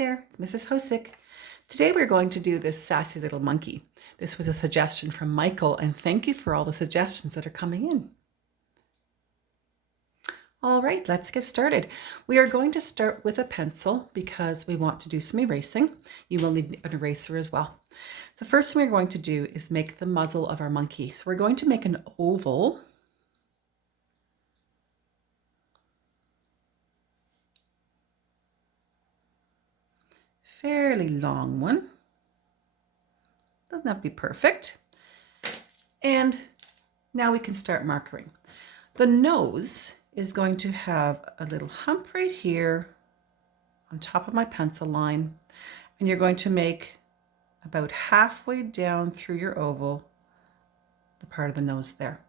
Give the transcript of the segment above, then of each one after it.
there, it's Mrs. Hosick. Today we're going to do this sassy little monkey. This was a suggestion from Michael, and thank you for all the suggestions that are coming in. All right, let's get started. We are going to start with a pencil because we want to do some erasing. You will need an eraser as well. The first thing we're going to do is make the muzzle of our monkey. So we're going to make an oval. Fairly long one. Doesn't have to be perfect. And now we can start markering. The nose is going to have a little hump right here on top of my pencil line, and you're going to make about halfway down through your oval the part of the nose there.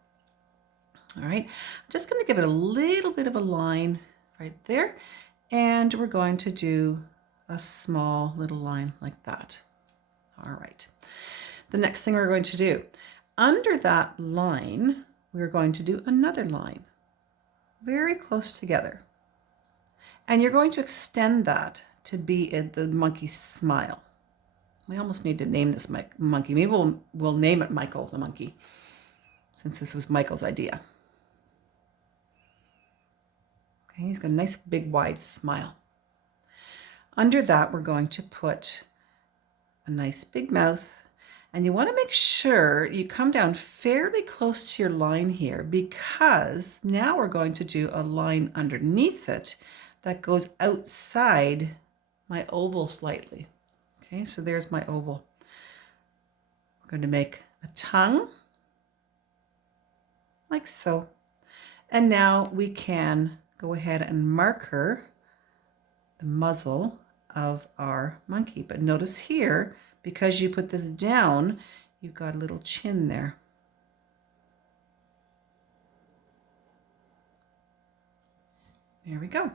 All right, I'm just going to give it a little bit of a line right there, and we're going to do a small little line like that. All right, the next thing we're going to do, under that line, we're going to do another line very close together. And you're going to extend that to be the monkey's smile. We almost need to name this monkey. Maybe we'll name it Michael the monkey, since this was Michael's idea. Okay, he's got a nice big wide smile. Under that, we're going to put a nice big mouth. And you want to make sure you come down fairly close to your line here, because now we're going to do a line underneath it that goes outside my oval slightly. Okay, so there's my oval. We're going to make a tongue like so. And now we can go ahead and marker the muzzle of our monkey. But notice here, because you put this down, you've got a little chin there. There we go.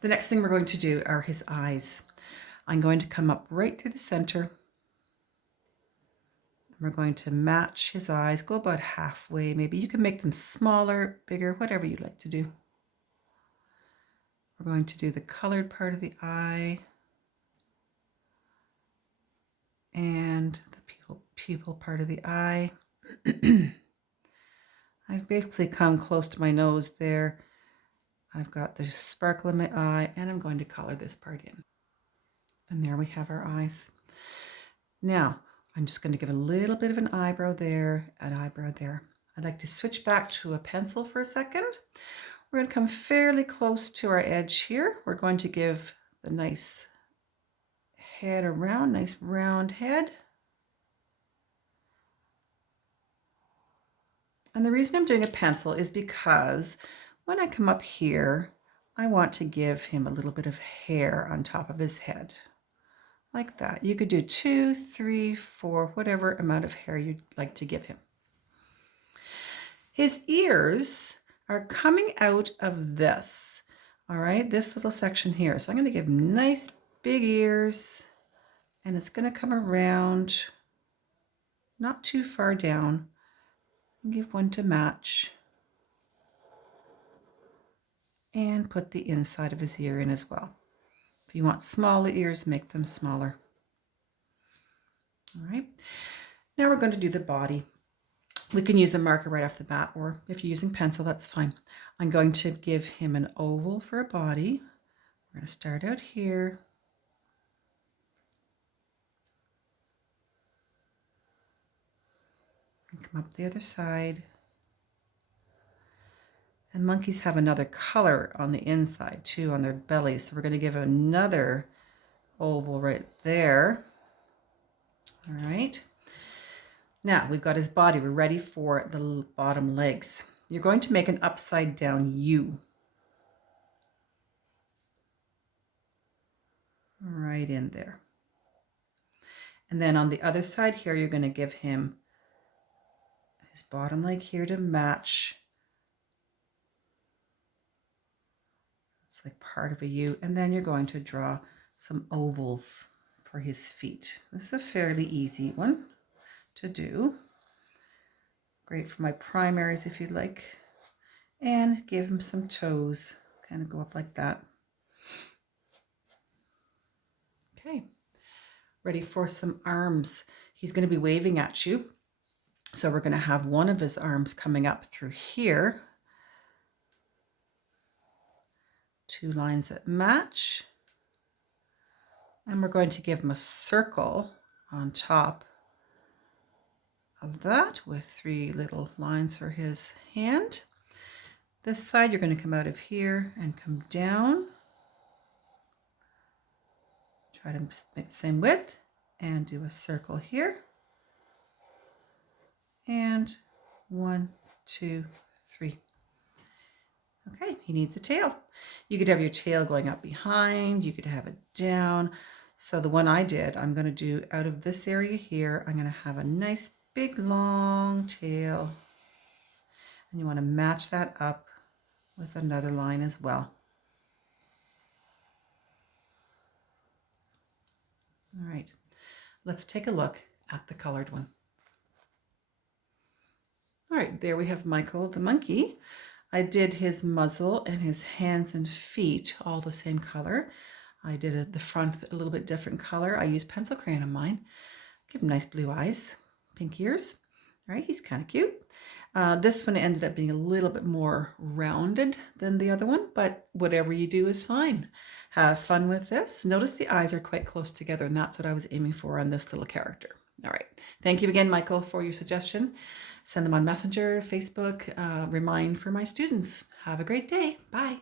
The next thing we're going to do are his eyes. I'm going to come up right through the center. We're going to match his eyes, go about halfway. Maybe you can make them smaller, bigger, whatever you like to do. We're going to do the colored part of the eye and the pupil part of the eye. I've basically come close to my nose there. I've got the sparkle in my eye, and I'm going to color this part in. And there we have our eyes. Now, I'm just going to give a little bit of an eyebrow there, an eyebrow there. I'd like to switch back to a pencil for a second. We're going to come fairly close to our edge here. We're going to give the nice head around, nice round head. And the reason I'm doing a pencil is because when I come up here, I want to give him a little bit of hair on top of his head, like that. You could do 2, 3, 4, whatever amount of hair you'd like to give him. His ears are coming out of this, all right, this little section here. So I'm going to give him nice big ears, and it's going to come around, not too far down, and give one to match. And put the inside of his ear in as well. If you want smaller ears, make them smaller. All right, now we're going to do the body. We can use a marker right off the bat, or if you're using pencil, that's fine. I'm going to give him an oval for a body. We're going to start out here. And come up the other side. And monkeys have another color on the inside too, on their bellies. So we're going to give another oval right there. All right. Now we've got his body. We're ready for the bottom legs. You're going to make an upside down U. Right in there. And then on the other side here, you're going to give him his bottom leg here to match. It's like part of a U, and then you're going to draw some ovals for his feet. This is a fairly easy one to do. Great for my primaries if you'd like. And give him some toes, kind of go up like that. ready for some arms. He's going to be waving at you. So we're going to have one of his arms coming up through here. 2 lines that match. And we're going to give him a circle on top of that with 3 little lines for his hand. This side, you're going to come out of here and come down. Try to make the same width and do a circle here. And 1, 2, 3. Okay, he needs a tail. You could have your tail going up behind, you could have it down. So the one I did, I'm going to do out of this area here, I'm going to have a nice big long tail. And you want to match that up with another line as well. All right, let's take a look at the colored one. All right, there we have Michael the monkey. I did his muzzle and his hands and feet all the same color. I did the front a little bit different color. I used pencil crayon on mine. Give him nice blue eyes, pink ears. All right, he's kind of cute. This one ended up being a little bit more rounded than the other one, but whatever you do is fine. Have fun with this. Notice the eyes are quite close together, and that's what I was aiming for on this little character. All right. Thank you again, Michael, for your suggestion. Send them on Messenger, Facebook. Remind for my students. Have a great day. Bye.